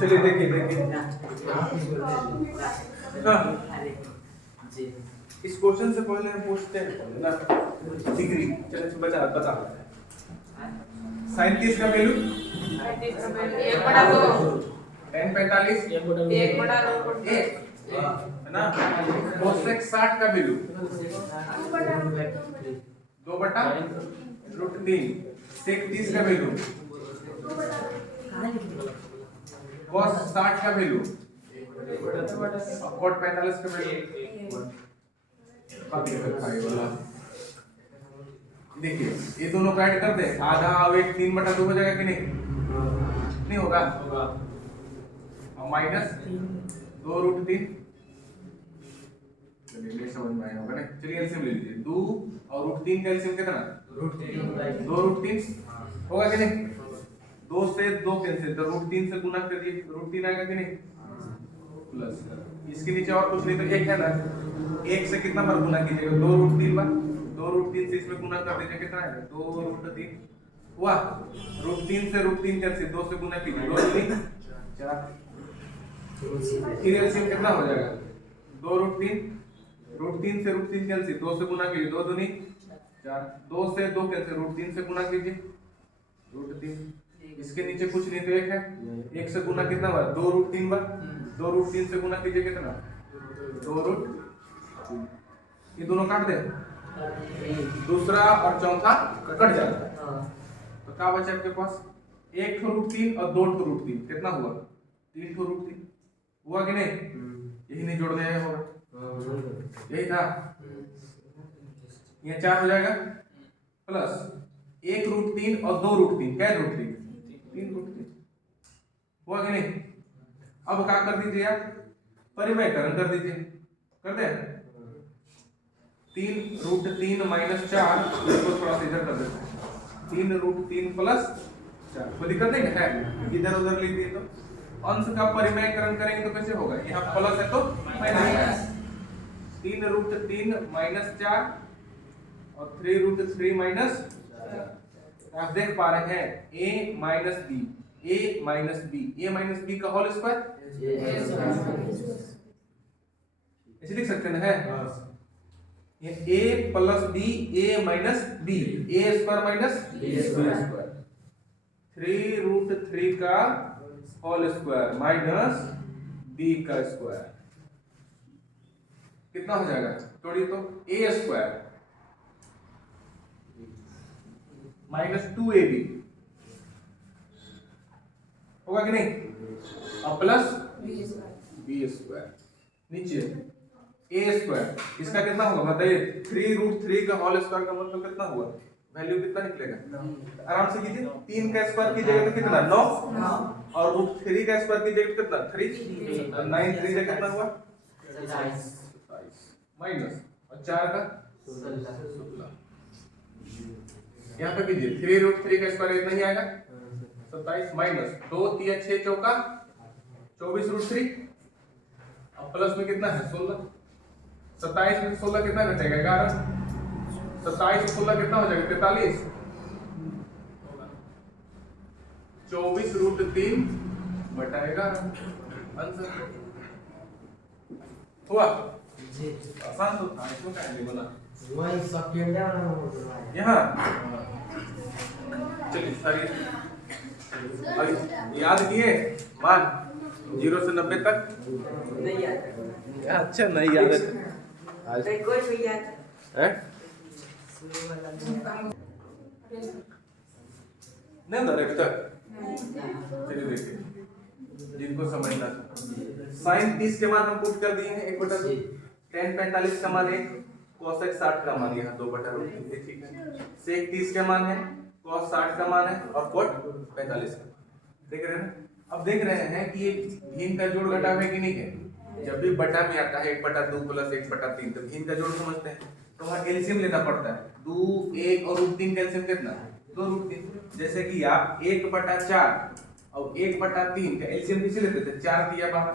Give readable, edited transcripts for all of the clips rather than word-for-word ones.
चलिए देखिए इस क्वेश्चन से पहले हम पूछते हैं ना डिग्री। चलिए बता साइन 30 का वैल्यू 10/45 है ना। कोसेक 60 का वैल्यू 2/√3। सेक 30 का वैल्यू cos 60 का वैल्यू cot 45 का वैल्यू। देखिए ये दोनों को ऐड कर दे, आधा और एक 3/2 हो जाएगा कि नहीं होगा। और माइनस 2√3 समझ में आया होगा ना। चलिए एलसीएम ले लीजिए। 2 और √3 का एलसीएम कितना 2√3 होगा कि नहीं। 2 से 2 कैंसिल तो √3 से गुना कर दिए √3 आएगा कि नहीं प्लस इसके नीचे और कुछ नहीं तो 1 है ना। 1 से कितना बार गुना कीजिएगा 2√3 बार। 2√3 से इसमें गुना कर दीजिए कितना आएगा 2√3 हुआ। √3 से √3 कैंसिल 2 से गुना कीजिए 2×3 4। फिर एलसीएम कितना हो जाएगा 2√3 √3 से √3 कैंसिल 2 से गुना कीजिए 2×2 4। 2 से 2 कैंसिल √3 से गुना कीजिए √3। इसके नीचे कुछ नहीं तो 1 है। 1 से गुना कितना बार 2√3 बार। 2√3 से गुना कीजिए कितना 2√3। ये दोनों काट दे दूसरा और चौथा कट जाता है तो क्या बचा आपके पास 1 √3 और 2 √3 कितना हुआ 3 √3 हुआ कि नहीं। यही नहीं जोड़ दिया होगा यही था। ये 4 हो जाएगा प्लस 1 √3 और 2 √3 क्या √3 3 √3 हुआ कि नहीं। अब क्या कर दीजिए आप परिमेयकरण कर दीजिए कर दे 3 √3 - 4 इसको थोड़ा सा इधर कर देते हैं 3 √3 + 4 कोई दिक्कत नहीं है इधर उधर लिख दिए तो अंश का परिमेयकरण करेंगे तो कैसे होगा यहाँ प्लस है तो माइनस 3 √3 - 4 और 3 √3 - आप देख पा रहे हैं a - b a - b का होल स्क्वायर ऐसे लिख सकते हैं ना ये a + b a - b a² - b square 3√3 का होल स्क्वायर माइनस b का स्क्वायर कितना हो जाएगा तोड़िए तो a² - 2ab होगा कि नहीं और प्लस b² नीचे a² इसका कितना होगा बताइए 3√3 का होल स्क्वायर का मतलब कितना हुआ वैल्यू कितना निकलेगा आराम से कीजिए 3 का स्क्वायर कीजिएगा तो कितना 9 और √3 का स्क्वायर कीजिएगा तो कितना 3 तो 9 3 का कितना हुआ 27 माइनस और 4 का 16 यहाँ पे कीजिए 3√3 का स्क्वायर इतना ही आएगा 27 माइनस 2 3 6 चौका 24√3 और प्लस में कितना है 16 27 में 16 कितना घटेगा 11 27 में 16 कितना हो जाएगा 43 24√3 बटा 11 आंसर हुआ आसान तो था इसमें क्या नहीं बना वही सब यहाँ चलिए सारी याद किए मान 0 से 90 तक नहीं आता अच्छा नहीं याद है आज कोई भी याद है नहीं ना अभी तक चलिए देखिए जिनको समझना साइन 30 के मान हम पुट कर दिए हैं 1/2 tan 45 का मान 1 cosec 60 का मान यहाँ 2/√3 ठीक है sec 30 का मान है cos 60 का मान है और cot 45 का देख रहे हैं ना। अब देख रहे हैं कि ये भिन्न का जोड़ घटाव है कि नहीं है जब भी बटा में आता है 1/2 + 1/3 तो भिन्न का जोड़ समझते हैं तो वहाँ एलसीएम लेना पड़ता है 2 1 और √3 का एलसीएम कितना 2√3 जैसे कि आप 1/4 और 1/3 का एलसीएम किसे लेते थे 4 दिया बाहर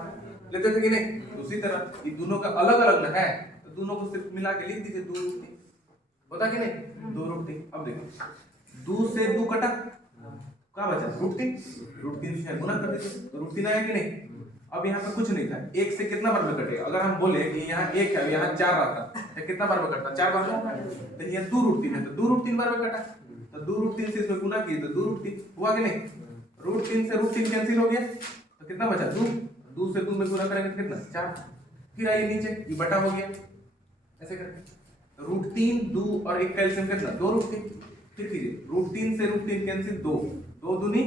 लेते थे कि नहीं उसी तरह ये दोनों का अलग अलग ना है तो दोनों को सिर्फ मिला के लिख दीजिए 2√3 होता कि नहीं 2√3। अब देखो 2 से 2 कटा क्या बचा √3 से गुना कर दीजिए तो √3 आया कि नहीं। अब यहाँ पे कुछ नहीं था, एक से कितना बार में कटेगा, अगर हम बोले कि यहाँ एक है यहाँ 4 आता तो कितना बार में कटता, 4 बार में, तो ये 2√3 है तो 2√3 बार में कटा, तो 2√3 से इसमें गुना किए तो 2√3 हुआ कि नहीं। √3 से √3 कैंसिल हो गया तो कितना बचा 2 से 2 में गुना करेंगे तो कितना 4, फिर आइए नीचे ये बटा हो गया ऐसे करके √3 2 और एक कैल्शियम कितना 2√3, फिर कीजिए √3 से √3 कैंसिल 2 दूनी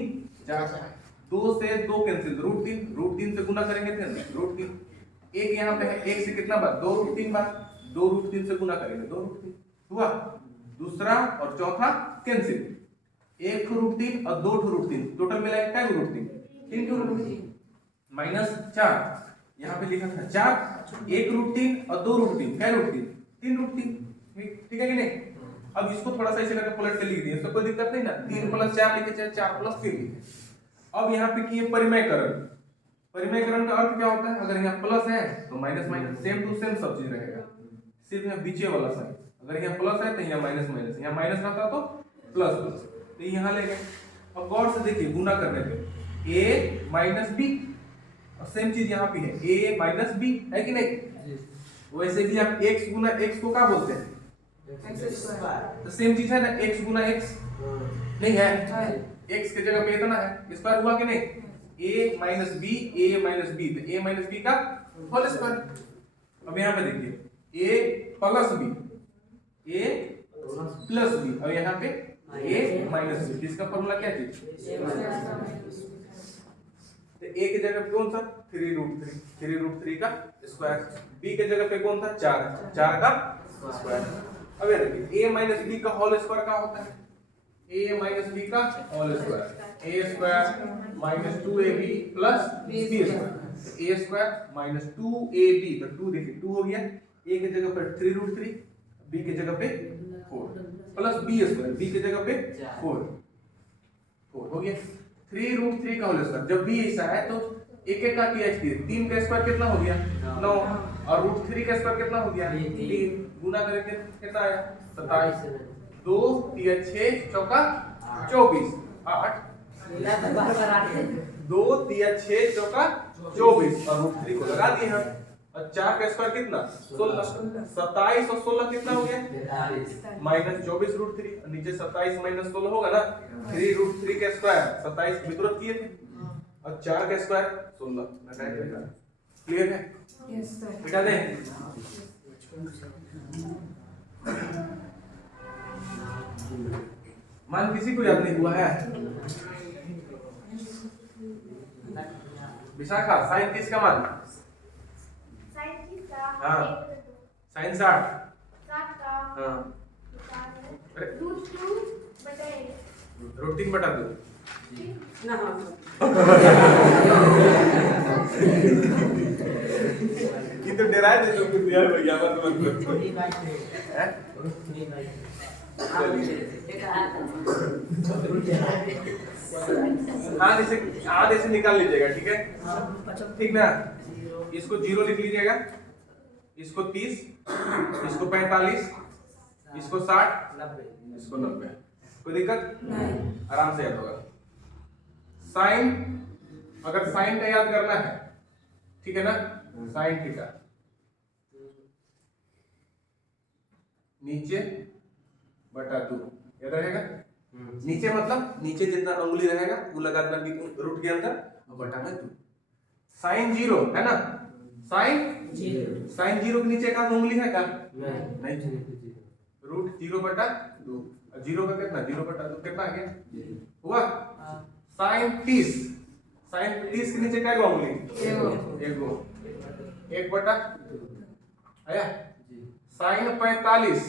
4, 2 से 2 कैंसिल √3 से गुना करेंगे तो √3, एक यहाँ पे है एक से कितना बार 2√3 बार, 2√3 से गुना करेंगे 2√3 हुआ, दूसरा और चौथा कैंसिल, 1 √3 और 2 √3 टोटल मिला क्या √3 3 √3 -4, यहाँ पे लिखा था 4, 1 √3 और 2 √3 क्या √3 3 √3, ठीक है कि नहीं। अब इसको थोड़ा सा ऐसे करके पलट के लिख दिए तो कोई दिक्कत नहीं ना, 3 + 4 लिखे चाहे 4 + 3 लिखे। अब यहाँ पे किए परिमेयकरण, परिमेयकरण का अर्थ क्या होता है, अगर यहाँ प्लस है तो minus minus same to same सब चीज रहेगा, सिर्फ यहाँ बीचे वाला साइन, अगर यहाँ प्लस है तो यहाँ माइनस माइनस, यहाँ माइनस रहता तो प्लस प्लस, तो यहाँ ले गए। अब गौर से देखिए गुना करने पे a - b, और सेम चीज यहाँ पे है a - b है कि नहीं, वैसे भी आप x गुना x को क्या बोलते हैं तो सेम चीज है ना, x गुना x नहीं है, x की जगह पे इतना है स्क्वायर हुआ कि नहीं, a - b तो a - b का होल स्क्वायर। अब यहाँ पे देखिए a + b अब यहाँ पे a - b, इसका फॉर्मूला क्या चीज तो a की जगह पे कौन सा 3√3 का स्क्वायर, b की जगह पे कौन था 4 का स्क्वायर। अब ये देखिए a - b का होल स्क्वायर क्या होता है, a - b का whole square a² - 2ab + b², a² - 2ab तो 2 देखिए 2 हो गया, a की जगह पर 3√3, b की जगह पे 4 प्लस b², b की जगह पे 4 हो गया 3√3 का होल स्क्वायर। जब भी ऐसा है तो एक एक का किया 3 का स्क्वायर कितना हो गया 9 और √3 का स्क्वायर कितना हो गया 3, गुना करके कितना आया 27, 2 3 6 चौका 24 8, 2 3 6 चौका 24 और √3 को लगा दिए हम, और 4 का स्क्वायर कितना 16, 27 और 16 कितना हो गया -24 √3, नीचे 27 - 16 होगा ना, 3√3 का स्क्वायर 27 विपरीत किए थे और 4 का स्क्वायर 16, क्लियर है यस सर। बेटा दें मान किसी को याद नहीं हुआ है, विशाखा साइन 30 का मान हाँ साइन 60 हाँ √3 बटा 2 ना ये तो डराए थे लोग यार भैया मत हाँ ऐसे निकाल लीजिएगा, ठीक है ठीक ना, इसको 0 लिख लीजिएगा, इसको 30, इसको 45, इसको 60, इसको 90, कोई दिक्कत नहीं। आराम से याद होगा। साइन, अगर साइन का याद करना है ठीक है ना, साइन थीटा नीचे बटा 2 याद रहेगा, नीचे मतलब नीचे जितना उंगली रहेगा वो लगा देना रूट के अंदर और बटा में 2। साइन 0 है ना, साइन 0 के नीचे का उंगली है क्या नहीं, √0 बटा 2, 0 का कितना 0 बटा 2 कितना आ गया हुआ। साइन 30 के नीचे क्या उंगली एगो 1 बटा आया। साइन 45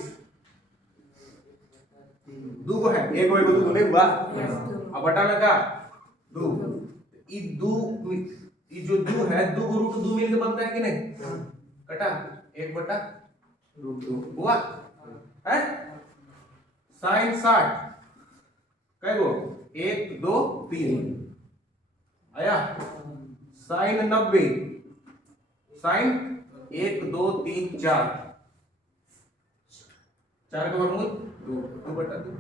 दो है, एगो नहीं हुआ, अब बटा में का 2, ई जो 2 है 2 को √2 मिलके बनता है कि नहीं, कटा 1 बटा √2 हुआ है। साइन 60 कै गो 1 2 3 आया। साइन 90 साइन 1 2 3 4 का वर्गमूल 2 बटा 2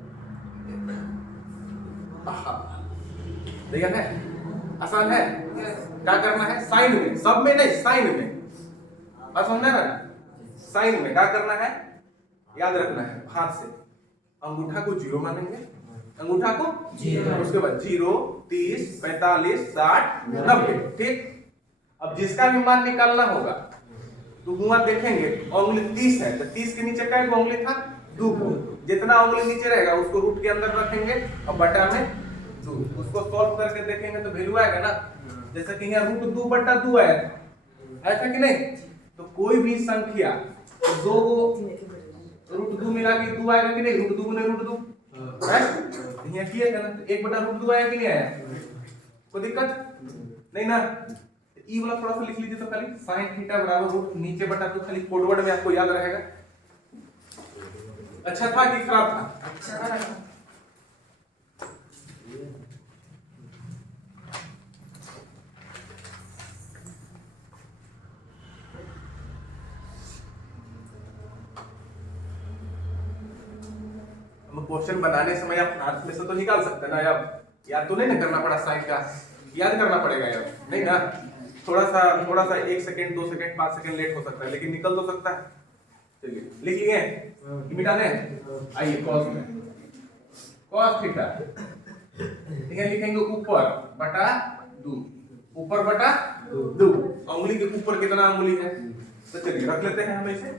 देखा है, आसान है। क्या करना है, साइन में, सब में नहीं, साइन में। बस समझना ना, साइन में क्या करना है, याद रखना है। हाथ से अंगूठा को 0 मानेंगे, अंगूठा को 0, उसके बाद 0, 30, 45, 60, 90। ठीक, अब जिसका भी मान निकालना होगा तो वहां देखेंगे उंगली 30 है, तो 30 के नीचे क्या उंगली था, 2 को। जितना उंगली नीचे रहेगा उसको रूट के अंदर रखेंगे और बटा में 2। उसको सॉल्व करके देखेंगे तो वैल्यू आएगा ना, जैसे कि यहाँ √2/2 आया था कि नहीं। तो कोई भी संख्या तो 2 को √2 मिला के 2 आएगा कि नहीं, √2 गुने √2 है, यहाँ किया था ना, तो 1/√2 आया कि नहीं आया, कोई दिक्कत नहीं ना। ई वाला थोड़ा सा लिख लीजिए, तो खाली sin थीटा बराबर रूट नीचे बटा 2, खाली कोडवर्ड में आपको याद रहेगा। अच्छा था कि खराब था, अच्छा था। क्वेश्चन बनाने समय आप हाथ में से तो निकाल सकते हैं ना, अब याद तो नहीं ना करना पड़ा, साइन का याद करना पड़ेगा यार, नहीं ना। थोड़ा सा 1 सेकंड 2 सेकंड 5 सेकंड लेट हो सकता है, लेकिन निकल तो सकता है। चलिए लिख लिए, मिटाने आइए। cos में cos थीटा यहाँ लिखेंगे ऊपर बटा 2, ऊपर बटा 2। उंगली के ऊपर कितना उंगली है, तो चलिए रख लेते हैं, हम इसे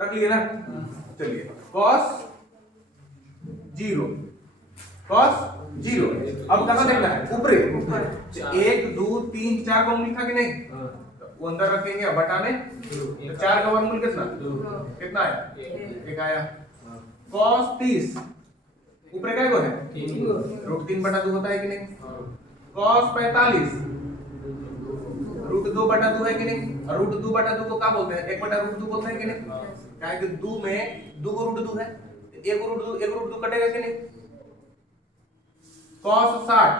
रख लिए ना। चलिए cos 0, cos 0। अब कहां देखना है, ऊपरी। 1 2 3 4 का उंगली था कि नहीं, तो वो अंदर रखेंगे बटा में, तो 4 का वर्गमूल कितना, कितना आया, 1 आया। cos 30 ऊपर क्या को है, √3/2 होता है कि नहीं। cos 45 √2/2 है कि नहीं, और √2/2 को क्या बोलते हैं, 1/√2 बोलते हैं कि नहीं। क्या है कि 2 में 2 को √2 है, 1 √2 कटेगा कि नहीं। cos 60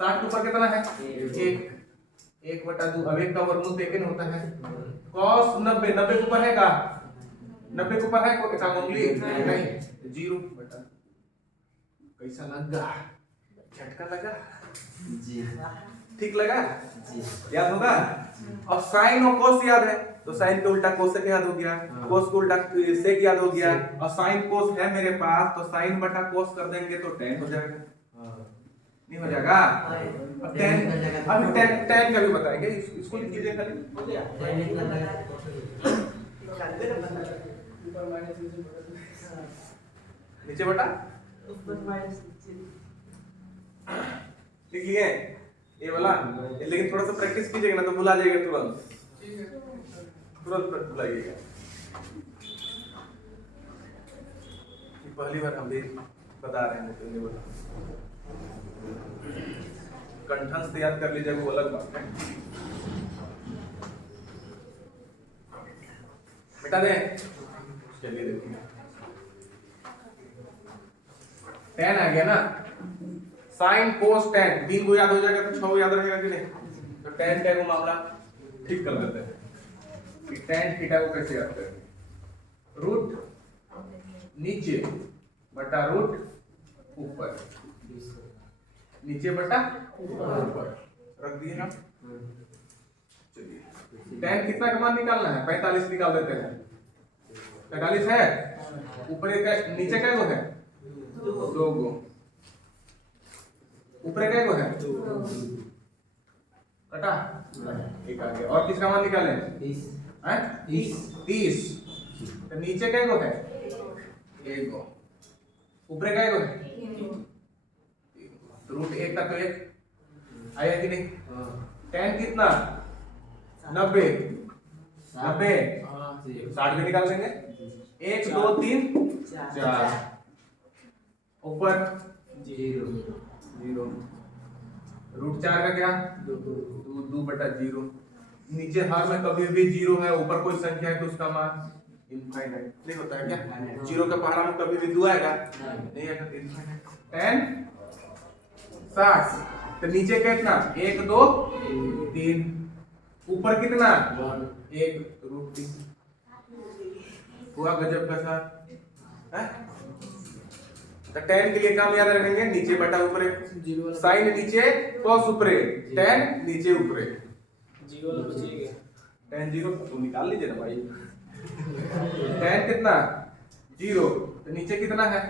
के ऊपर कितना है, 1/2। अब 1 का वर्गमूल तो 1 होता है। cos 90 के ऊपर है का, 90 के ऊपर है कोई का उंगली नहीं, 0/। कैसा लगा, झटका लगा जी, ठीक लगा जी, याद होगा। अब साइन और कोस याद है, तो साइन के उल्टा कोसेक याद हो गया, कोस के उल्टा सेक याद हो गया। और साइन कोस है मेरे पास, तो साइन बटा कोस कर देंगे तो tan हो जाएगा, नहीं हो जाएगा। अब tan का भी बताएंगे, इसको लिख लीजिए खाली, हो गया। नीचे बटा लिख लिए ये वाला, लेकिन थोड़ा सा प्रैक्टिस कीजिएगा ना तो भुला जाएगा तुरंत, तुरंत भुलाइएगा। पहली बार हम भी बता रहे हैं, तो नहीं बोला, कंठस्थ से याद कर लीजिएगा, वो अलग बात है। मिटा दें, चलिए देखिए tan आ गया ना, साइन कोस tan 3 को याद हो जाएगा तो 6 को याद रहेगा कि नहीं। तो tan का वो मामला ठीक कर लेते हैं कि tan थीटा को कैसे याद करेंगे, रूट नीचे बटा रूट ऊपर, नीचे बटा ऊपर रख दिए हम। चलिए tan कितना का मान निकालना है, 45 निकाल देते हैं। 45 है, ऊपर एक नीचे क्या है, 2 गो, ऊपर क्या है, कटा 1 आ गया। और किसका मान निकाले, 30। तो नीचे क्या है, 1 गो, ऊपर क्या है, √1 का तो 1 आया कि नहीं। tan कितना, 90 60 में निकाल देंगे, 1 2 3 4, ऊपर 0, √4 का क्या, 2/0। नीचे हर में कभी भी 0 है, ऊपर कोई संख्या है तो उसका मान इनफाइनाइट नहीं होता है क्या। 0 का पहाड़ा में कभी भी 2 आएगा नहीं आएगा, इनफाइनाइट। tan 60 तो नीचे कितना, 1 2 3, ऊपर कितना 1 √3। हुआ गजब का साथ है, तो tan के लिए काम याद रखेंगे, नीचे बटा ऊपरे, sin नीचे cos ऊपरे, tan नीचे ऊपरे, जीरो वाला बचेगा। tan 0 तो निकाल लीजिए ना भाई। tan कितना 0, तो नीचे कितना है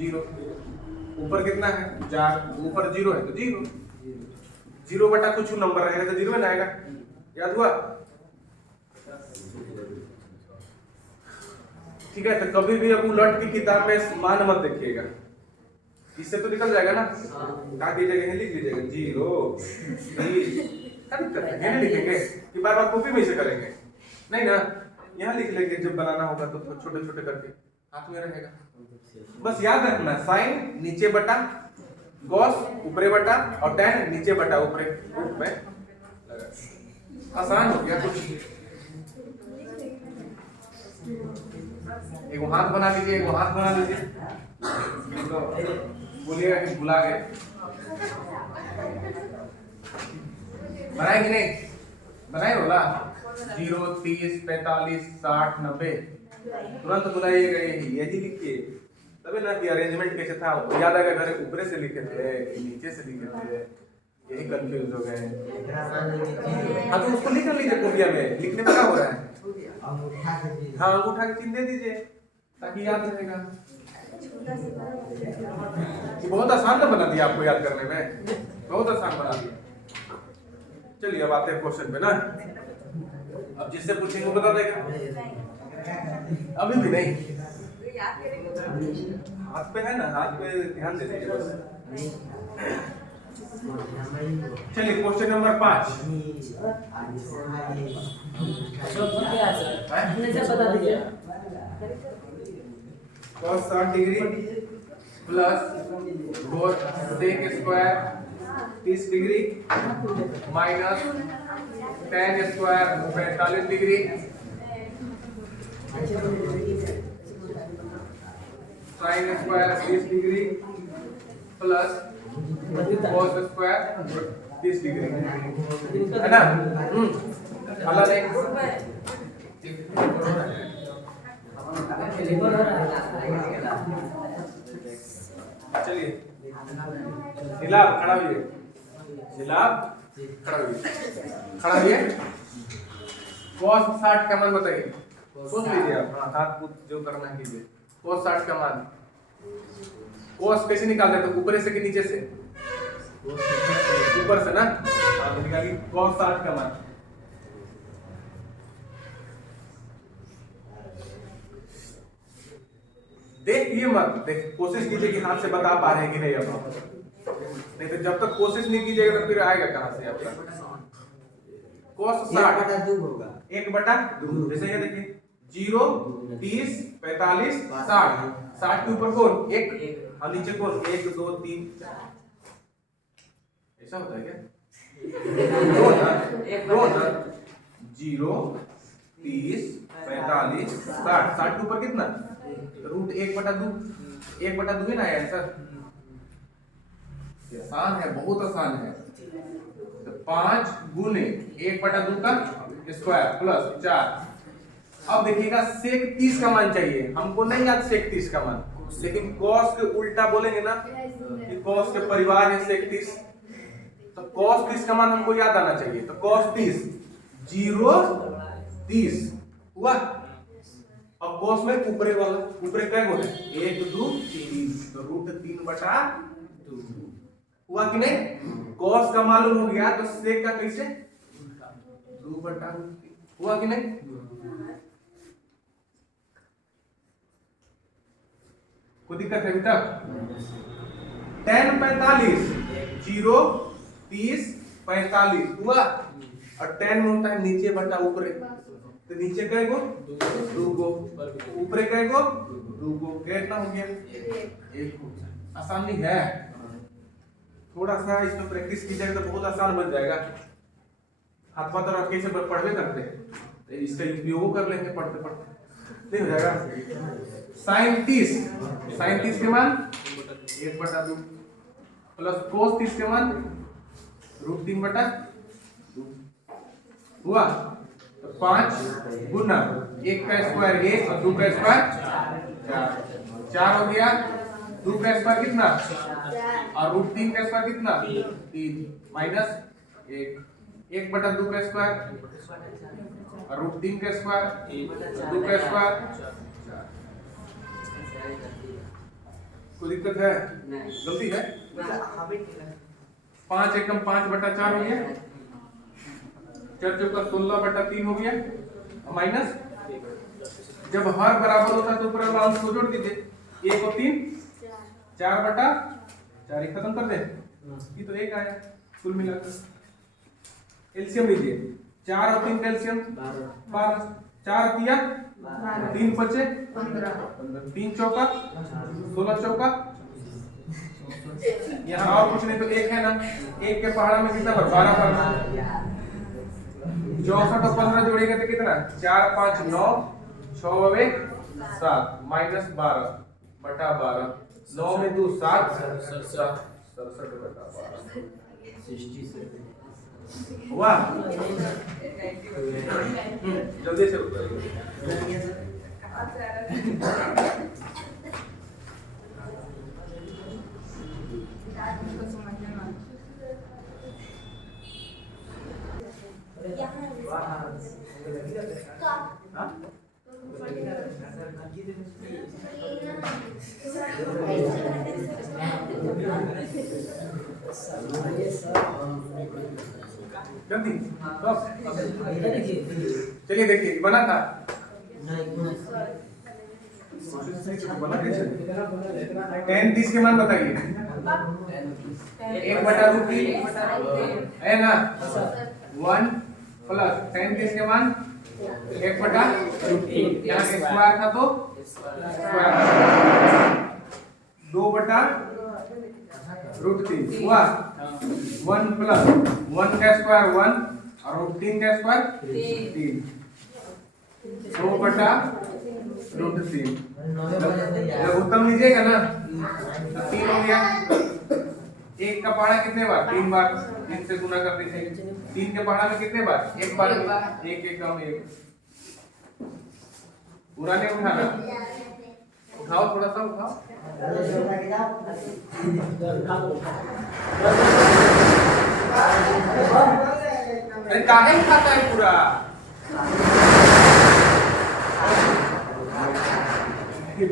0, ऊपर कितना है 4, ऊपर 0 है तो 0, 0 बटा कुछ नंबर रहेगा तो 0 में आएगा, याद हुआ। ठीक है, तो कभी भी अब उलट की किताब में मान मत देखिएगा, इससे तो निकल जाएगा ना। क्या कीजिएगा, लिख लीजिएगा 0 क्या दिक्कत है, ये नहीं लिखेंगे कि बार बार कॉपी में से करेंगे, नहीं ना, यहाँ लिख लेंगे, जब बनाना होगा तो छोटे छोटे करके हाथ में रहेगा। बस याद रखना, साइन नीचे बटा, कॉस ऊपरे बटा और tan नीचे बटा ऊपरे, रूप में लगा। आसान हो गया कुछ। एक हाथ बना लीजिए, एक हाथ बना लीजिए, तो बोलिएगा कि भुला गए। बनाए कि नहीं बनाए, बोला 0 30 45 60 90 तुरंत बुलाइएगा, यही लिखिए, तभी ना कि अरेंजमेंट कैसे था याद आएगा। घर ऊपरे से लिखे थे कि नीचे से लिखे थे, यही कंफ्यूज हो गए। हाँ तो उसको लिख लीजिए कॉपिया में, लिखने में क्या हो रहा है, हाँ अंगूठा के चिन्ह दे दीजिए ताकि याद रहेगा। ये बहुत आसान तो बना दिया आपको याद करने में, बहुत आसान बना दिया। चलिए अब आते हैं क्वेश्चन पे ना, अब जिससे पूछेंगे बता देगा, अभी भी नहीं, हाथ पे है ना, हाथ पे ध्यान दे दीजिए बस। चलिए question number 5, cos 60 degree plus cos sec square 30 degree minus tan square 45 degree sin square 30 degree plus cos square 30 degree, है ना। हला नहीं, चलिए नीलाभ खड़ा हुई, नीलाभ खड़ा हुई, खड़ा हुई। cos 60 का मान बताइए, सोच लीजिए आप, हाथ जो करना है कीजिए। cos 60 का मान, cos कैसे निकालते हैं, तो ऊपर से कि नीचे से, ऊपर से ना, हाँ तो निकालिए cos 60 का मान। देखिए मत देख, कोशिश कीजिए कि हाथ से बता पा रहे हैं कि नहीं, अब नहीं तो जब तक कोशिश नहीं कीजिएगा तो फिर आएगा कहां से आपका। cos 60 होगा 1/2, जैसे ये देखिए 0 30 45 60, 60 के ऊपर कौन 1 और नीचे कौन 1 2 3 ऐसा होता है क्या, दो ना 0 30 45 60, 60 के ऊपर कितना रूट 1/2, 1/2 है ना आंसर। आसान है, बहुत आसान है। तो 5 गुने 1/2 का स्क्वायर प्लस 4। अब देखिएगा sec 30 का मान चाहिए हमको, नहीं याद sec 30 का मान, लेकिन cos के उल्टा बोलेंगे ना कि cos के परिवार है sec 30, तो cos 30 का मान हमको याद आना चाहिए। तो cos 30 0 30 हुआ, अब cos में ऊपरे वाला, ऊपरे क्या बोले 1 2 3, तो रूट 3/2 हुआ कि नहीं। cos का मालूम हो गया तो sec का कैसे 2/3 हुआ कि नहीं। कोई दिक्कत है अभी तक। tan 45 0 30 45 हुआ, और tan में होता है नीचे बटा ऊपरे, तो नीचे क्या गो 2 गो, ऊपरे क्या गो 2 गो, कितना हो गया 1। आसानी है, थोड़ा सा इसमें प्रैक्टिस कीजिएगा तो बहुत आसान बन जाएगा। हाथ पाथ रख के इसे पढ़वे करते हैं तो इसका उपयोग कर लेंगे पढ़ते पढ़ते, नहीं हो जाएगा। sin 30 के मान 1/2 प्लस cos 30 के मान रूट 3/2 हुआ, तो 5 गुना 1 का स्क्वायर 1 और 2 का स्क्वायर 4 हो गया, 2 का स्क्वायर कितना, और रूट 3 का स्क्वायर कितना, 3 माइनस 1 बटा 2 का स्क्वायर और रूट 3 का स्क्वायर 2 का स्क्वायर। कोई दिक्कत है, गलती है? 5 एकम 5 बटा 4 हो गया, 4 चौका 16 बटा 3 हो गया, माइनस जब हर बराबर होता है तो ऊपर वाला अंश को जोड़ दीजिए, 1 और 3 4 बटा 4, एक खत्म कर दे, ये तो 1 आया कुल मिलाकर। एलसीएम लीजिए, 4 और 3 का एलसीएम 12, 4 दिया 3 बचे 15, 3 चौका 16 चौका, यहाँ और कुछ नहीं तो 1 है ना, 1 के पहाड़ा में कितना पर 12 पर 64 और 15 जोड़ेंगे तो कितना, 4 5 9 6 बवे 7 माइनस 12 बटा 12, 9 में 2 7 67 बटा 12 हुआ। जल्दी से उत्तर जल्दी चलिए देखिए बना था, बना कैसे, 10 30 के मान बताइए, 1 बटा रूट 3 है ना, 1 प्लस 10 30 के मान 1 बटा रूट 3, यहाँ स्क्वायर था तो स्क्वायर 2 बटा रूट 3 हुआ, 1 प्लस 1 का स्क्वायर 1 और रूट 3 का स्क्वायर 3, 2 बटा रूट 3। जब उत्तर लीजिएगा ना तो 3 हो गया, 1 का पहाड़ा कितने बार, 3 बार, 3 से गुना कर दीजिए, 3 के पहाड़ा में कितने बार, 1 बार, 1 1 कम 1, पूरा नहीं उठाना, उठाओ थोड़ा सा उठाओ, अरे काहे खाता है पूरा,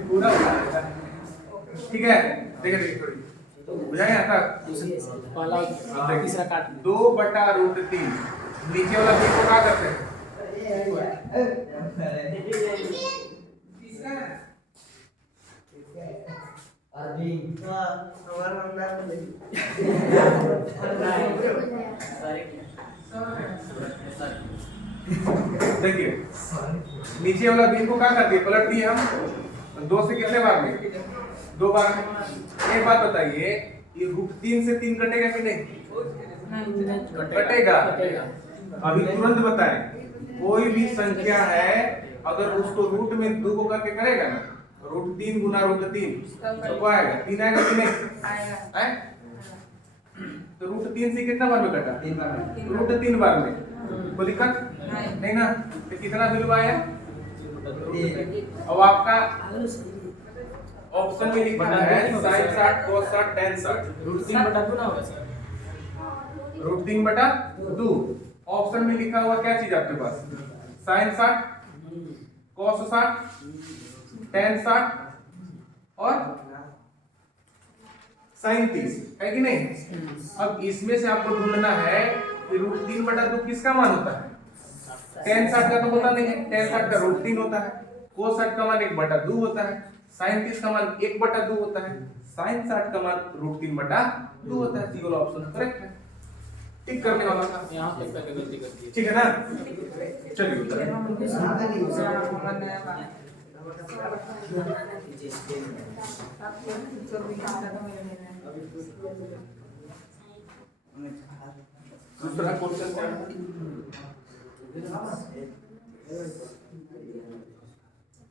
पूरा ठीक है, देखिए देखिए थोड़ी बुझाएं यहाँ तक, पहला तीसरा काट 2 बटा रूट 3, नीचे वाला बी को क्या करते हैं, देखिए नीचे वाला बी को क्या करते हैं, पलट दिए हम 2 से कितने बार में, 2 बार में। एक बात बताइए, ये रूट 3 से 3 कटेगा कि नहीं, कटेगा, अभी तुरंत बताएं, कोई भी संख्या है अगर उसको रूट में 2 को करके करेगा ना, रूट 3 गुना रूट 3 तो आएगा 3 आएगा कि नहीं आएगा, तो रूट 3 से कितना बार में कटा, 3 बार में, रूट 3 बार में, कोई दिक्कत नहीं ना, तो कितना वैल्यू आया, अब आपका ऑप्शन में लिखा है sin 60 cos 60 tan 60, रूट 3 बटा 2 ना होगा सर, रूट 3 बटा 2, ऑप्शन में लिखा हुआ क्या चीज आपके पास, sin 60 cos 60 tan 60 और sin 30 है कि नहीं। अब इसमें से आपको ढूंढना है कि रूट 3 बटा 2 किसका मान होता है, tan 60 का तो पता नहीं है, tan 60 का रूट 3 होता है, cos 60 का मान 1 बटा 2 होता है, sin 30 का मान 1 बटा 2 होता है, sin 60 का मान रूट 3 बटा 2 होता है, सी वाला ऑप्शन करेक्ट है, टिक करने वाला था, यहाँ तक करके गलती कर दी, ठीक है ना, चलिए उत्तर दूसरा क्वेश्चन क्या है,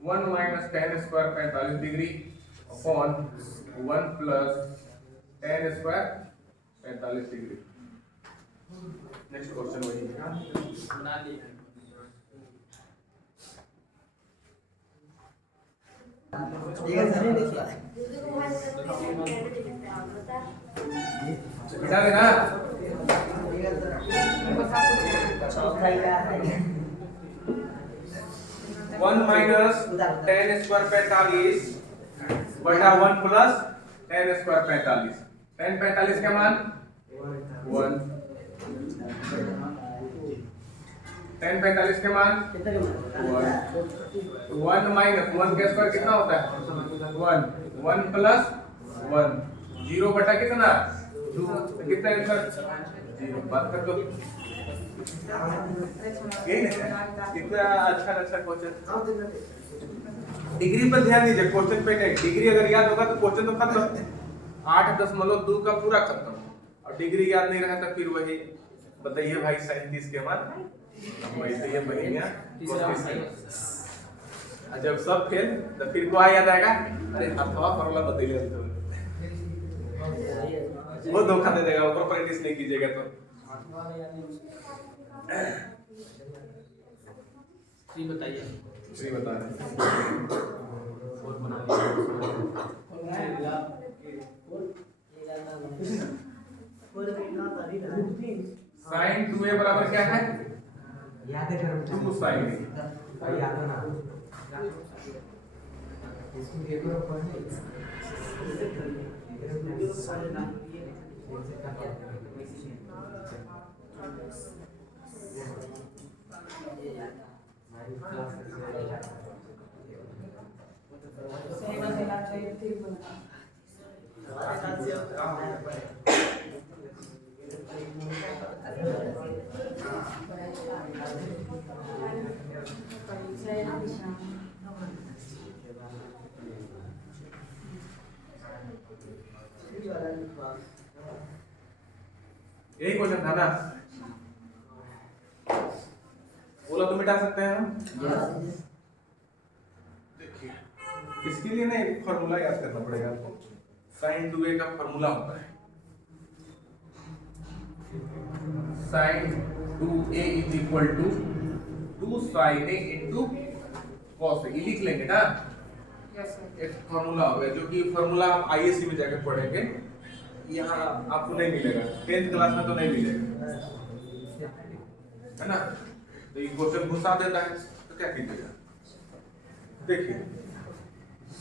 1 minus tan square 45 degree upon 1 plus tan square 45 degree. Next question वही है, बना लिए देखिए मिटा देना। वन माइनस टेन स्क्वायर 45 बटा 1 प्लस टेन स्क्वायर 45। टेन 45 का मान 1। टेन 45 के मान 1 माइनस 1 का स्क्वायर कितना होता है 1। 1 प्लस 1 0 बटा कितना 2 कितना आंसर 0। बात कर दो। यही नहीं कितना अच्छा क्वेश्चन। डिग्री पर ध्यान दीजिए, क्वेश्चन पे नहीं। डिग्री अगर याद होगा तो क्वेश्चन तो खत्म, 8.2 का पूरा खत्म। और डिग्री याद नहीं रहा तो फिर वही बताइए भाई 37 के मान वैसे ये बहिनिया। जब सब फेल तो फिर को याद आएगा अरे अथवा फॉर्मूला बदल लिया तो वो धोखा दे देगा। ऊपर प्रैक्टिस नहीं कीजिएगा तो बताइए जी बता रहे साइन 2a बराबर क्या है 2 साइन यही क्वेश्चन था ना। बोला तो मिटा सकते हैं हम। देखिए इसके लिए ना एक फॉर्मूला याद करना पड़ेगा आपको। साइन 2a का फॉर्मूला होता है sine 2a is equal to 2 sin a into cos a। ये लिख लेंगे ना। एक फॉर्मूला होगा जो कि फॉर्मूला आप आईएससी में जाकर पढ़ेंगे, यहाँ आपको नहीं मिलेगा, 10th क्लास में तो नहीं मिलेगा, है ना। तो ये क्वेश्चन घुसा देता है तो क्या कीजिएगा। देखिए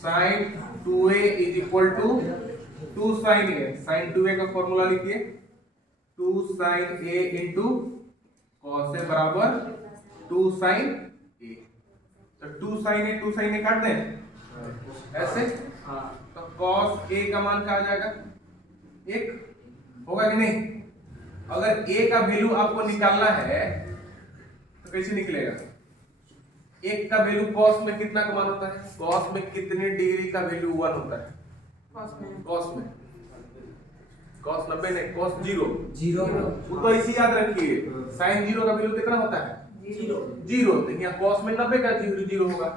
sin 2a is equal to 2 sin a। sin 2a का फॉर्मूला लिखिए 2 sin a into cos a बराबर 2 sin a। तो 2 sin a काट दें ऐसे। तो cos a का मान क्या आ जाएगा 1 होगा कि नहीं। अगर a का वैल्यू आपको निकालना है तो कैसे निकलेगा। 1 का वैल्यू cos में कितना का मान होता है, cos में कितने डिग्री का वैल्यू 1 होता है। cos में cos 90 नहीं, cos 0 वो तो इसी याद रखिए। sin 0 का वैल्यू कितना होता है 0। तो यहाँ cos में 90 का 0 होगा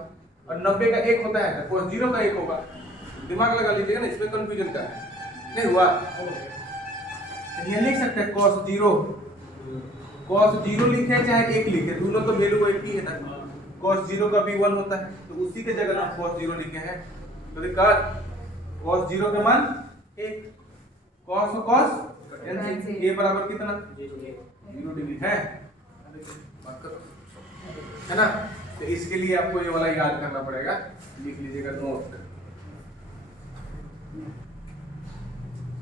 और 90 का 1 होता है तो cos 0 का 1 होगा। दिमाग लगा लीजिएगा ना, इसमें कंफ्यूजन का नहीं हुआ। यहाँ लिख सकते हैं cos 0 लिखे चाहे 1 लिखे, दोनों तो वैल्यू एक ही है ना। cos 0 का भी 1 होता है तो उसी के जगह हम cos 0 लिखे हैं। तो देखा cos 0 का मान 1, cos a बराबर कितना 0 डिग्री है ना। तो इसके लिए आपको ये वाला याद करना पड़ेगा, लिख लीजिएगा नोट।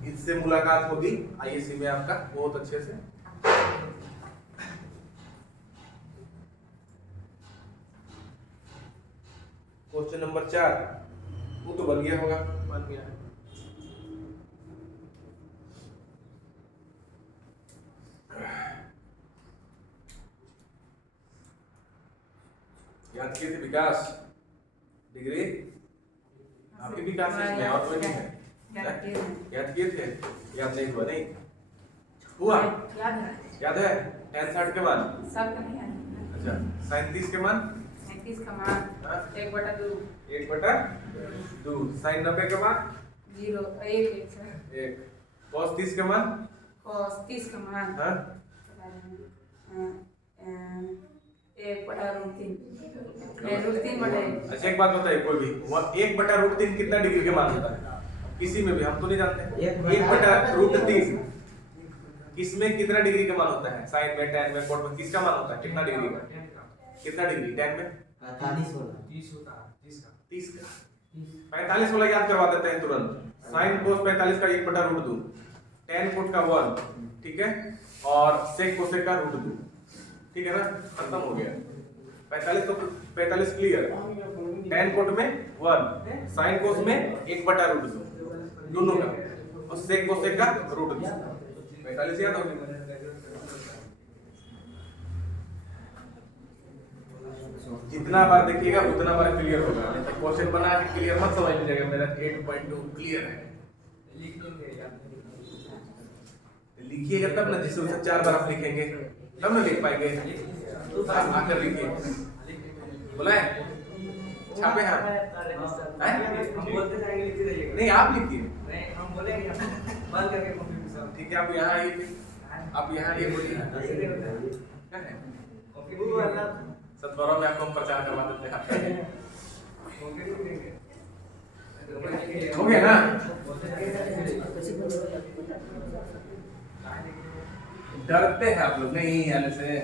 इससे मुलाकात होगी आईएससी में आपका बहुत अच्छे से। क्वेश्चन नंबर 4 वो तो बन गया होगा। बन गया। याद किए थे विकास डिग्री आपके विकास में ऑटोमेटिक है। याद किए थे, याद नहीं हुआ नहीं हुआ याद है 10 के मान अच्छा 37 के मान 1/2 sin 90 के मान 1 cos 30 के मान हाँ 1/√3 अच्छा एक बात बताइए कोई भी 1/√3 कितना डिग्री के मान होता है किसी में भी, हम तो नहीं जानते। एक 1/√3 इसमें कितना डिग्री का मान होता है? साइन में, tan में, कोट में किसका मान होता है? कितना डिग्री का? कितना डिग्री tan में? 45 होगा 30 का। 45 वाला याद करवा देते हैं तुरंत। साइन कोस 45 का 1/√2, tan कोट का 1, ठीक है, और sec कोसेक का √2, ठीक है ना, खत्म हो गया। 45 तो 45 क्लियर, tan कोट में 1, साइन कोस में 1/√2 दोनों का, और sec कोसेक का √2, 45 याद हो गया। जितना बार देखिएगा उतना बार क्लियर होगा, नहीं तो क्वेश्चन बना के क्लियर मत समझ लीजिएगा मेरा 8.2 क्लियर है। लिखिएगा तब ना, जिससे उसे 4 बार आप लिखेंगे तब ना लिख पाएंगे। आकर लिखिए, बोला है छापे हाँ नहीं, आप लिखिए, ठीक है। आप यहाँ आइए, आप यहाँ आइए, बोलिए क्या है? सतवारा में आपको हम प्रचार करवा देते हैं। हो गया ना? डरते हैं आप लोग नहीं आने से।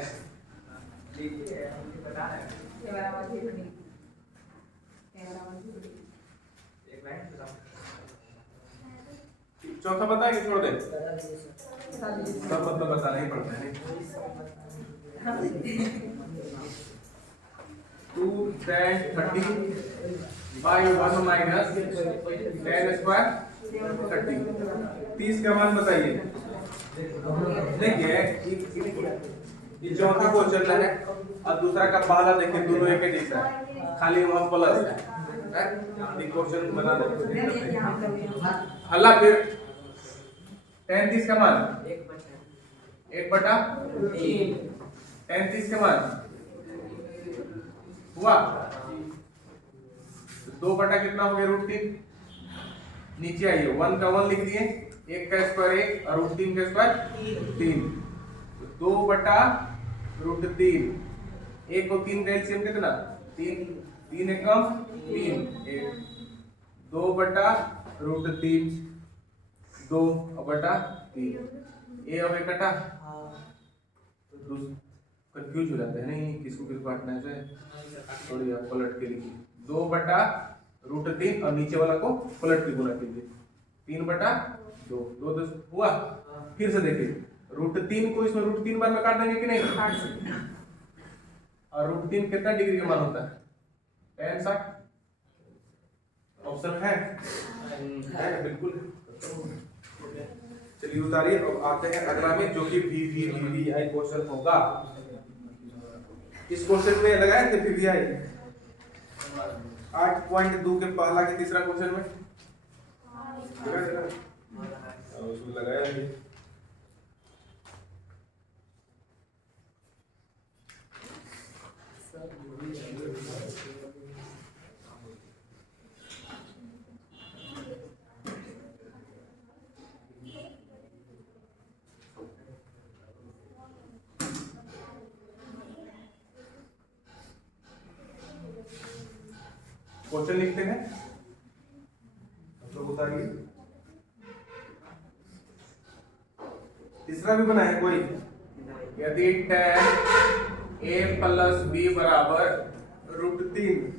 चौथा बताए कि छोड़ दे? सब मतलब बताना ही पड़ता है। 2 tan 30 by 1 minus tan square 30। 30 का मान बताइए। देखिए ये चौथा क्वेश्चन है और दूसरा का पहला देखिए, दोनों एक ही जैसा है, खाली वहां प्लस है। ये क्वेश्चन बना देते हल्ला। फिर tan 30 का मान 1/3, tan 30 का मान हुआ 2 कितना हो गया √3। नीचे आइए, 1 का 1 लिख दिए, 1 का स्क्वायर 1 और √3 का स्क्वायर 3, 2/√3। 1 को 3 का एलसीएम कितना? 3, 3 एकम 3, 1, 2/√3, 2/3, ए और एक कटा। कंफ्यूज हो जाते हैं नहीं, किसको किसको काटना है, थोड़ी आप पलट के लिखिए। 2/√3 और नीचे वाला को पलट के गुना कीजिए, 3/2, 2 हुआ। फिर से देखिए, √3 को इसमें √3 बार में काट देंगे कि नहीं? और √3 कितना डिग्री का मान होता है? tan 60। ऑप्शन है बिल्कुल। चलिए उतारिए। अब आते हैं अगला में, जो कि VVI क्वेश्चन होगा। इस क्वेश्चन में लगाए थे VVI 8.2 के पहला के तीसरा क्वेश्चन में उसमें लगाया है। क्वेश्चन लिखते हैं, तो उतारिए। तीसरा भी बना है कोई, यदि tan a + b = √3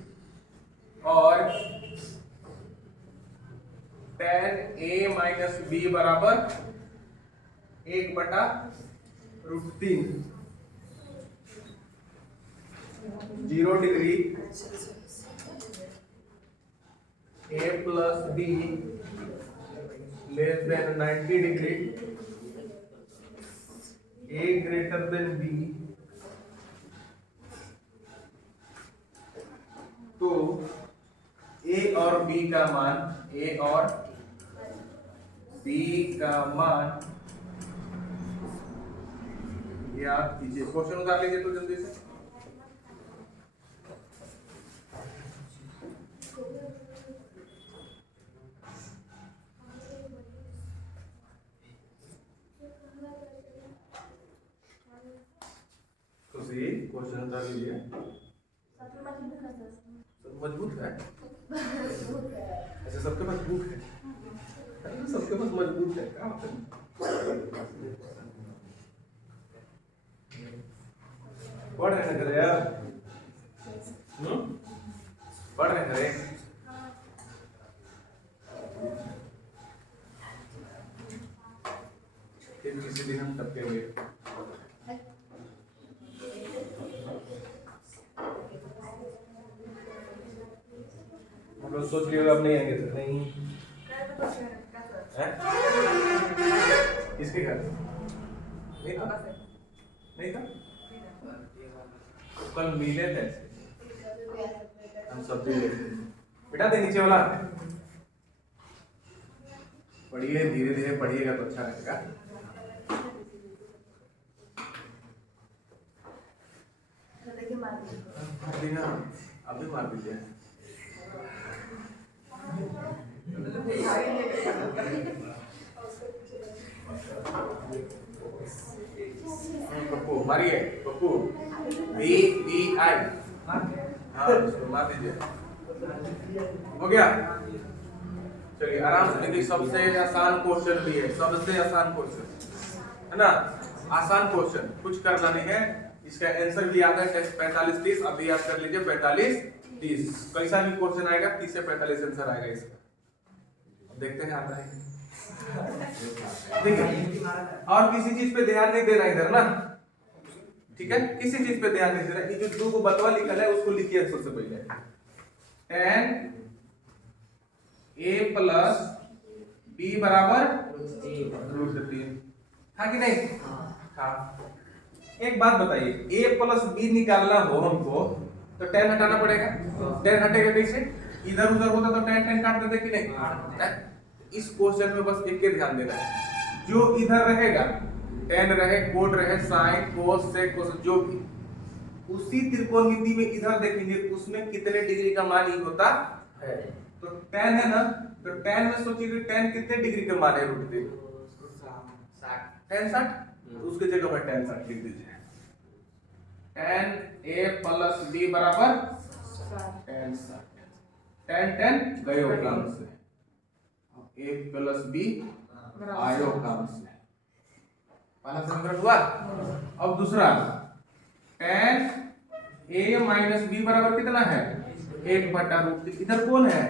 और tan a - b = 1/√3, 0 degree a + b < 90 degree, a < b, तो a और b का मान, a और b का मान याद कीजिए। क्वेश्चन उतार लीजिए तो जल्दी से। क्वेश्चन उतार लीजिए। मजबूत है, ऐसे सबके पास बुक है। सबके पास मजबूत है क्या होता है? पढ़ रहे ना यार, पढ़ रहे करे। फिर किसी दिन हम टपके हुए हम लोग सोच लिया अब नहीं आएंगे तो नहीं है? किसके घर नहीं था? नहीं था? तो कल मिले थे हम सब भी बेटा दे नीचे वाला पढ़िए, धीरे धीरे पढ़िएगा तो अच्छा रहेगा। मार देना, अभी मार दीजिए। पप्पू मारिए, पप्पू VVI, हाँ उसको मार दीजिए। हो गया? चलिए आराम से देखिए, सबसे आसान क्वेश्चन भी है, सबसे आसान क्वेश्चन है ना, आसान क्वेश्चन, कुछ करना नहीं है। इसका आंसर भी आता है टेस्ट 45-30, अभी याद कर लीजिए 45-30, कैसा भी क्वेश्चन आएगा 30 से 45 आंसर आएगा इसका। अब देखते हैं आता है देखिए, और किसी चीज पे ध्यान नहीं दे रहा इधर ना, ठीक है, किसी चीज पे ध्यान नहीं दे रहा। ये जो दो को बतवा लिखा है उसको लिखिए सबसे पहले, tan a प्लस b बराबर √3 था कि नहीं था? एक बात बताइए, a प्लस b निकालना हो हमको तो tan हटाना पड़ेगा। tan हटेगा कैसे? इधर उधर होता तो tan काट देते कि नहीं? इस क्वेश्चन में बस एक के ध्यान देना है, जो इधर रहेगा tan रहे, कोट रहे, साइन, कोस, सेक, कोस, जो भी उसी त्रिकोणमिति में इधर देखेंगे उसमें कितने डिग्री का मान ही होता है। तो tan है ना, तो tan में सोचिए tan कितने डिग्री का मान है √3? 60, तो उसके जगह पर tan 60 लिख दीजिए। tan a प्लस b बराबर tan 60, tan गयो काम से, a प्लस b आयो काम से, पहला समीकरण हुआ। अब दूसरा, tan a माइनस b बराबर कितना है? 1/√3। इधर कौन है?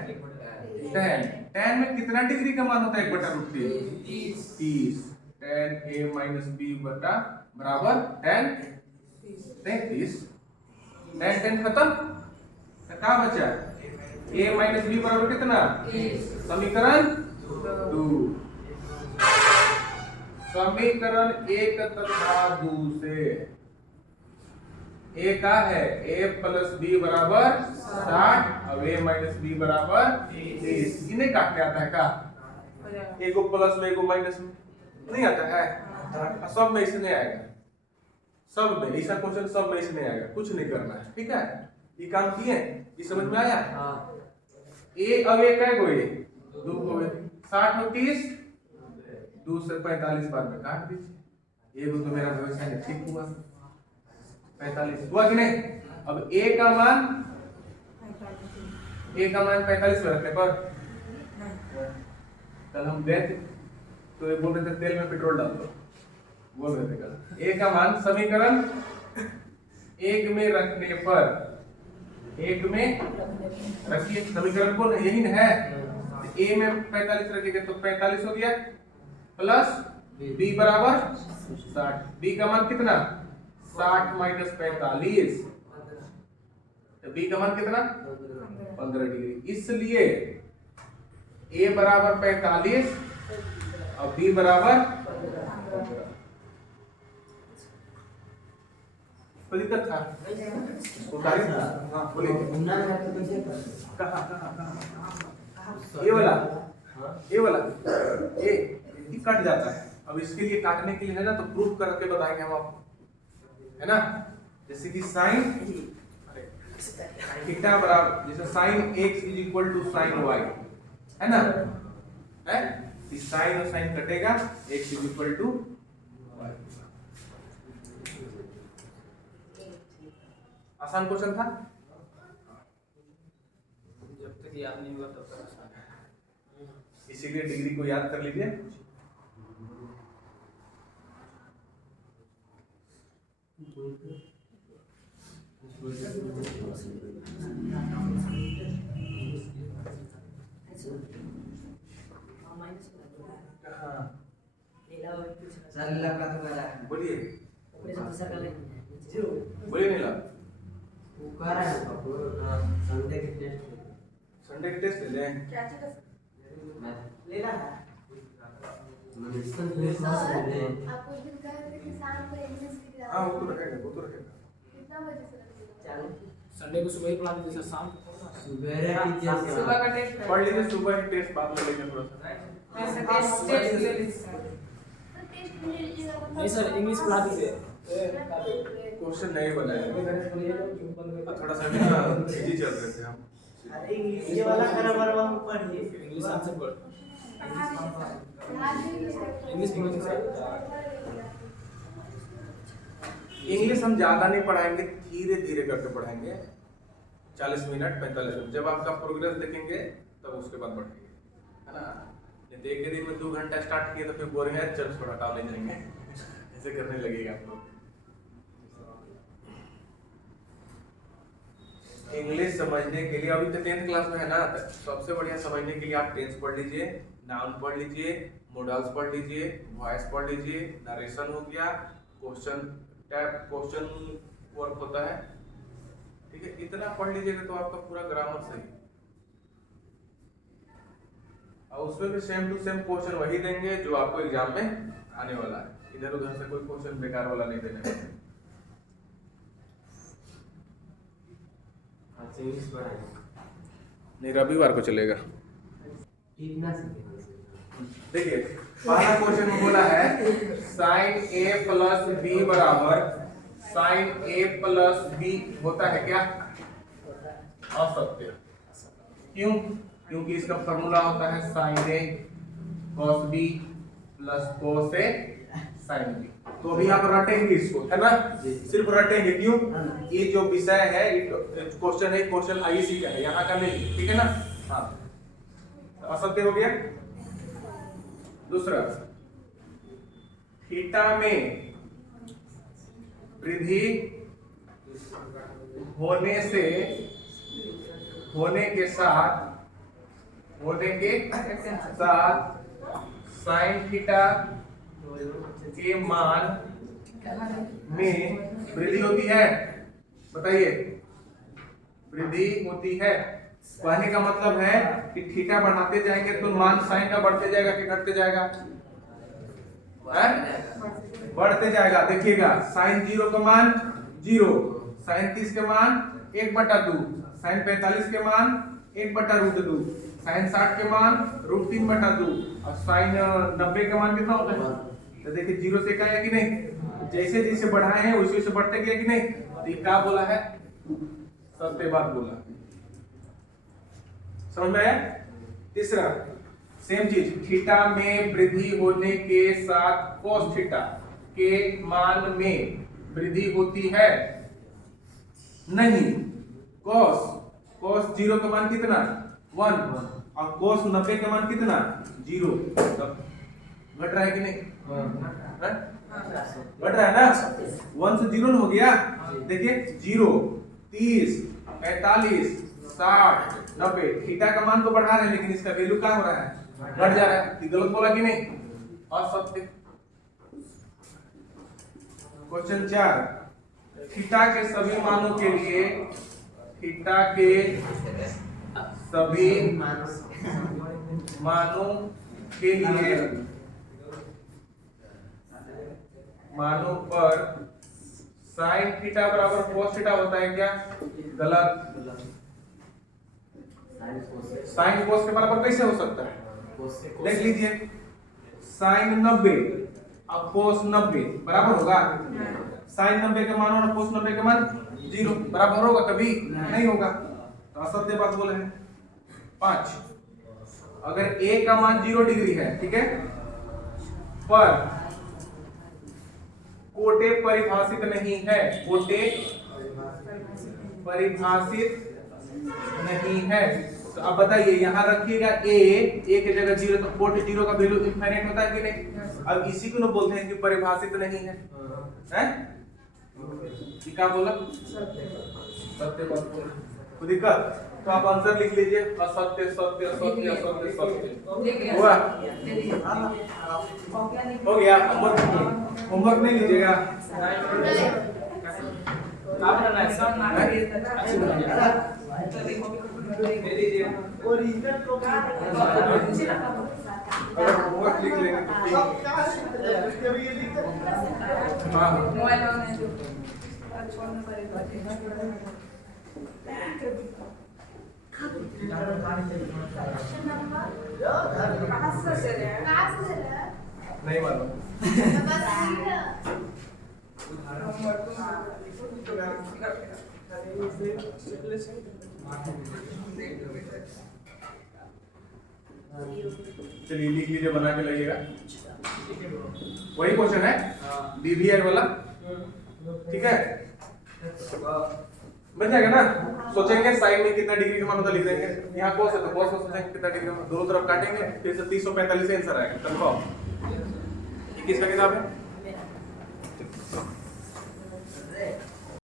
tan में कितना डिग्री का मान होता है 1/√3? 30। tan a माइनस b बराबर tan 33। tan खत्म, तो क्या बचा? a माइनस b बराबर कितना? समीकरण 2। समीकरण 1 तथा 2 से a का है a प्लस b बराबर 60, अब a माइनस b बराबर 30। इन्हें काट के आता है का? एक को प्लस में एक को माइनस में नहीं आता है, सब में इसे नहीं आएगा, सब में ऐसा क्वेश्चन सब में इसे नहीं आएगा, कुछ नहीं करना है, ठीक है? ये काम किए, ये समझ में आया? a अब एक है कोई 2 को 60 और 30, 2 से 45 बार में काट दीजिए। ये तो मेरा व्यवसाय ठीक हुआ, 45 हुआ कि नहीं? अब a का मान 45 में रखने पर, कल हम गए थे तो ये बोल रहे थे तेल में पेट्रोल डाल दो, बोल रहे थे कल। a का मान समीकरण 1 में रखने पर, 1 में रखिए, समीकरण को यही है, a में 45 रखेंगे तो 45 हो गया, प्लस b बराबर 60, b का मान कितना? 60 माइनस 45, तो b का मान कितना? 15 डिग्री। इसलिए a बराबर 45 और b बराबर 15। कोई दिक्कत था? उतारी था? हाँ बोलिए। कहाँ? ये वाला ये कट जाता है। अब इसके लिए काटने के लिए है ना, तो प्रूफ करके बताएंगे हम आपको, है ना? जैसे कि साइन थीटा बराबर, जैसे sine x is equal to sine y, है ना? है इस साइन और साइन कटेगा, x is equal to y। आसान क्वेश्चन था, जब तक याद नहीं हुआ तब तक आसान है। इसीलिए डिग्री को याद कर लीजिए। हाँ सर लगा तो करा बोलिए दूसरा कर लेंगे बोलिए नीला। वो कर रहा है संडे के टेस्ट संडे के टेस्ट ले लें। क्या चीज ले रहा है सर, आप उस दिन कह रहे थे कि शाम को इंग्लिश की क्लास हाँ वो तो रखेगा वो तो रखेगा। कितना बजे से रखेगा? चलो संडे को सुबह ही पढ़ा दीजिए सर, शाम को सुबह सुबह का टेस्ट पढ़ लीजिए सुबह ही टेस्ट बाद में लेंगे थोड़ा सा। वैसे टेस्ट ले लीजिए तो टेस्ट ले लीजिएगा मतलब नहीं सर, इंग्लिश पढ़ा दीजिए। क्वेश्चन नहीं बनाए थोड़ा सा भी ना इजी चल रहे थे हम। अरे इंग्लिश ये वाला बराबर हम पढ़िए इंग्लिश आंसर पढ़ पढ़ा दीजिए इंग्लिश पढ़िए सर। इंग्लिश हम ज्यादा नहीं पढ़ाएंगे, धीरे धीरे करके पढ़ाएंगे। 40 मिनट 45 मिनट जब आपका प्रोग्रेस देखेंगे तब उसके बाद बढ़ेंगे, है ना। नहीं तो एक दिन में 2 घंटा स्टार्ट किए तो फिर बोरिंग है, चल थोड़ा टाल ले जाएंगे ऐसे करने लगेगा आप लोग। इंग्लिश समझने के लिए अभी तो 10th क्लास में है ना, सबसे बढ़िया समझने के लिए आप टेंस पढ़ लीजिए, नाउन पढ़ लीजिए, मॉडल्स पढ़ लीजिए, वॉइस पढ़ लीजिए, नरेशन हो गया, क्वेश्चन टाइप क्वेश्चन वर्क होता है, ठीक है। इतना पढ़ लीजिएगा तो आपका पूरा ग्रामर सही। और उसमें भी सेम टू सेम क्वेश्चन वही देंगे जो आपको एग्जाम में आने वाला है, इधर उधर से कोई क्वेश्चन बेकार वाला नहीं देने वाले। इंग्लिश पढ़ाएंगे नहीं रविवार को चलेगा। कितना सीखेंगे देखिए पहला क्वेश्चन में बोला है sin a प्लस b बराबर sin a प्लस b होता है क्या? असत्य। क्यों? क्योंकि इसका फॉर्मूला होता है sin a cos b plus cos a sin b। तो अभी आप रटेंगे इसको, है ना, सिर्फ रटेंगे। क्यों? ये जो विषय है क्वेश्चन है, क्वेश्चन आईसी का है, यहाँ का नहीं, ठीक है ना। हाँ असत्य हो गया। दूसरा थीटा में वृद्धि होने के साथ साइन थीटा के मान में वृद्धि होती है। बताइए, वृद्धि होती है। कहने का मतलब है कि थीटा बढ़ाते जाएंगे तो मान साइन का बढ़ते जाएगा कि घटते जाएगा? बढ़ते जाएगा। देखिएगा साइन 0 का मान 0, साइन 30 के मान 1/2, साइन 45 के मान 1/√2, साइन 60 के मान √3/2 और साइन 90 का मान कितना होता है? तो देखिए 0 से का है कि नहीं, जैसे जैसे बढ़ाए हैं वैसे वैसे बढ़ते गया कि नहीं। तो ये क्या बोला है? सत्य बात बोला। समझ में आया? तीसरा सेम चीज, थीटा में वृद्धि होने के साथ cos थीटा के मान में वृद्धि होती है नहीं। cos 0 का मान कितना? 1 और cos 90 का मान कितना? 0। घट रहा है कि नहीं? घट रहा है ना। 1 से 0 हो गया। देखिए 0, 30, 45, 60, 90। थीटा का मान तो बढ़ा रहे हैं लेकिन इसका वैल्यू क्या हो रहा है? घट जा रहा है। गलत बोला कि नहीं? असत्य। क्वेश्चन 4, थीटा के सभी मानों के लिए मानों पर साइन थीटा बराबर cos थीटा होता है क्या? गलत। साइन cos के बराबर कैसे हो सकता है? देख लीजिए, साइन 90 और cos 90 बराबर होगा? साइन 90 का मान और cos 90 का मान 0 बराबर होगा? कभी नहीं होगा। तो असत्य बात बोले हैं। 5, अगर a का मान 0 डिग्री है, ठीक है, पर कोटे परिभाषित नहीं है, कोटे परिभाषित नहीं है, तो अब बताइए यहाँ रखिएगा a की जगह 0 तो 40 का वैल्यू इनफाइनाइट होता है कि नहीं। अब इसी को लोग बोलते हैं कि परिभाषित नहीं है, हैं? ये क्या बोला? सत्य बात बोला। कोई दिक्कत? तो आप आंसर लिख लीजिए, असत्य सत्य असत्य असत्य सत्य। हुआ? हो गया। होमवर्क नहीं लीजिएगा? क्या बना रहा है? अच्छी बना दिया। अगर होमवर्क लिख लेंगे तो ठीक। हाँ नहीं मालूम। चलिए लिख लीजिए, बना के लाइएगा। वही क्वेश्चन है डीवीआई वाला, ठीक है? बन जाएगा ना? सोचेंगे साइन में कितना डिग्री का मान होता लिख देंगे। यहाँ cos है तो cos में सोचेंगे कितना डिग्री का, दोनों तरफ काटेंगे, फिर से 345 आंसर आएगा। कंफर्म? ये किसका किताब है?